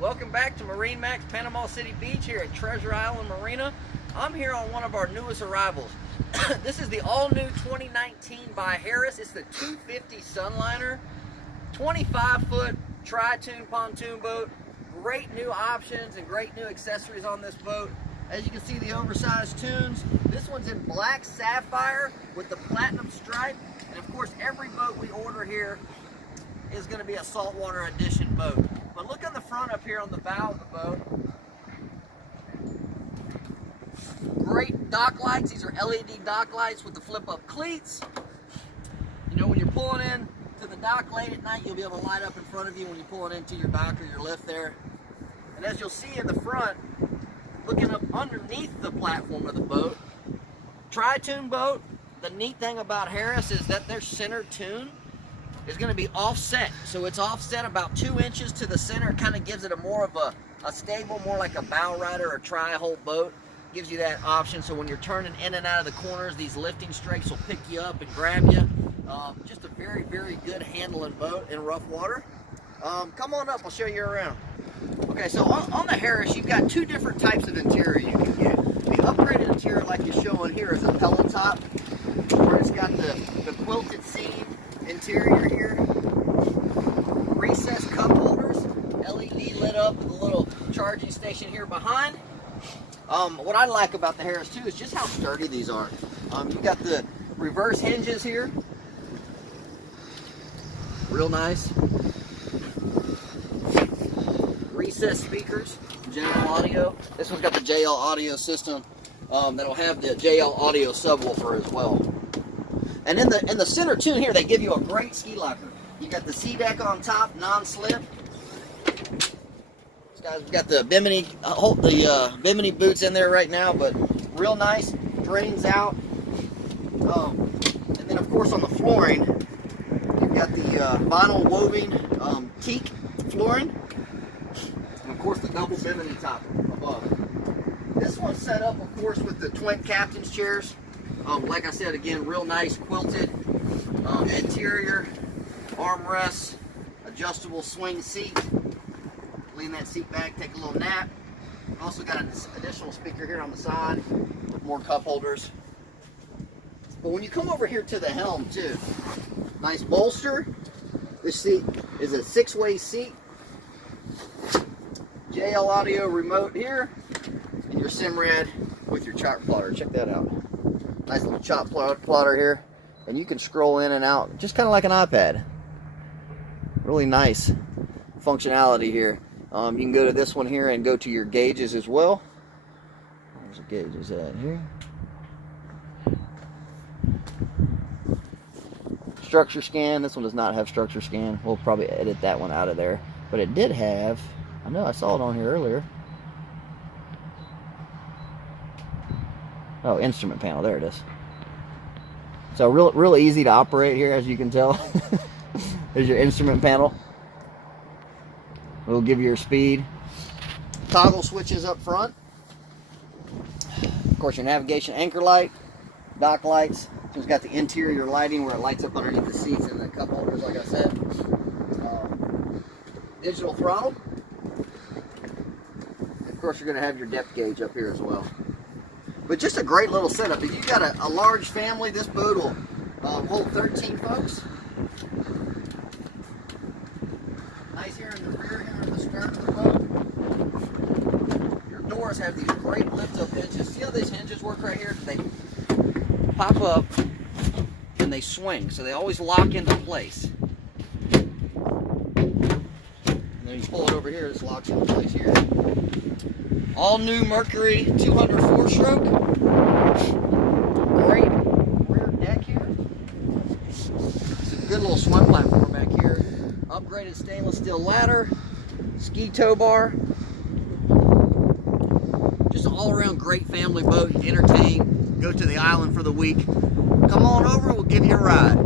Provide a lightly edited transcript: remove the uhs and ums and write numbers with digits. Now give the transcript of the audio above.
Welcome back to MarineMax Panama City Beach here at Treasure Island Marina. I'm here on one of our newest arrivals. This is the all-new 2019 by Harris. It's the 250 Sunliner, 25-foot tri-tune pontoon boat. Great new options and great new accessories on this boat. As you can see, the oversized tunes. This one's in black sapphire with the platinum stripe. And of course, every boat we order here is going to be a saltwater edition boat. But look on the front up here on the bow of the boat. Great dock lights. These are LED dock lights with the flip-up cleats. You know, when you're pulling in to the dock late at night, you'll be able to light up in front of you when you're pulling into your dock or your lift there. And as you'll see in the front, looking up underneath the platform of the boat, tri-tune boat. The neat thing about Harris is that their center tune is going to be offset. So it's offset about 2 inches to the center. It kind of gives it a more of a stable, more like a bow rider or tri-hull boat. Gives you that option. So when you're turning in and out of the corners, these lifting strakes will pick you up and grab you. Just a very, very good handling boat in rough water. Come on up, I'll show you around. Okay, so on the Harris, you've got two different types of interior you can get. The upgraded interior, like you're showing here, is a pellet top, where it's got the quilted seam interior here, recessed cup holders, LED lit up with a little charging station here behind. What I like about the Harris too is just how sturdy these are. You got the reverse hinges here, real nice. Recessed speakers, JL audio. This one's got the JL audio system that'll have the JL audio subwoofer as well. And in the center tune here, they give you a great ski locker. You got the sea deck on top, non-slip. This guy's got the Bimini, Bimini boots in there right now, but real nice. Drains out. And then of course on the flooring, you've got the vinyl woven teak flooring. And of course the double Bimini top above. This one's set up, of course, with the twin captain's chairs. Like I said, again, real nice quilted interior, armrests, adjustable swing seat. Lean that seat back, take a little nap. Also got an additional speaker here on the side with more cup holders. But when you come over here to the helm too, nice bolster. This seat is a 6-way seat. JL audio remote here, and your Simrad with your chart plotter. Check that out. Nice little chart plotter here, and you can scroll in and out just kind of like an iPad. Really nice functionality here. You can go to this one here and go to your gauges as well. Where's the gauges at here? Structure scan. This one does not have structure scan. We'll probably edit that one out of there, but it did have. I know I saw it on here earlier. Oh, instrument panel, there it is. So real easy to operate here, as you can tell. There's your instrument panel. It'll give you your speed. Toggle switches up front. Of course, your navigation anchor light, dock lights. So it's got the interior lighting where it lights up underneath the seats and the cup holders, like I said. Digital throttle. Of course, you're going to have your depth gauge up here as well. But just a great little setup. If you've got a large family, this boat will hold 13 folks. Nice here in the rear, here in the stern of the boat. Your doors have these great lift-up hinges. See how these hinges work right here? They pop up and they swing, so they always lock into place. And then you pull it over here, this locks into place here. All new Mercury 204 stroke. Great rear deck here. Good little swim platform back here. Upgraded stainless steel ladder. Ski tow bar. Just an all around great family boat. You can entertain, go to the island for the week. Come on over, we'll give you a ride.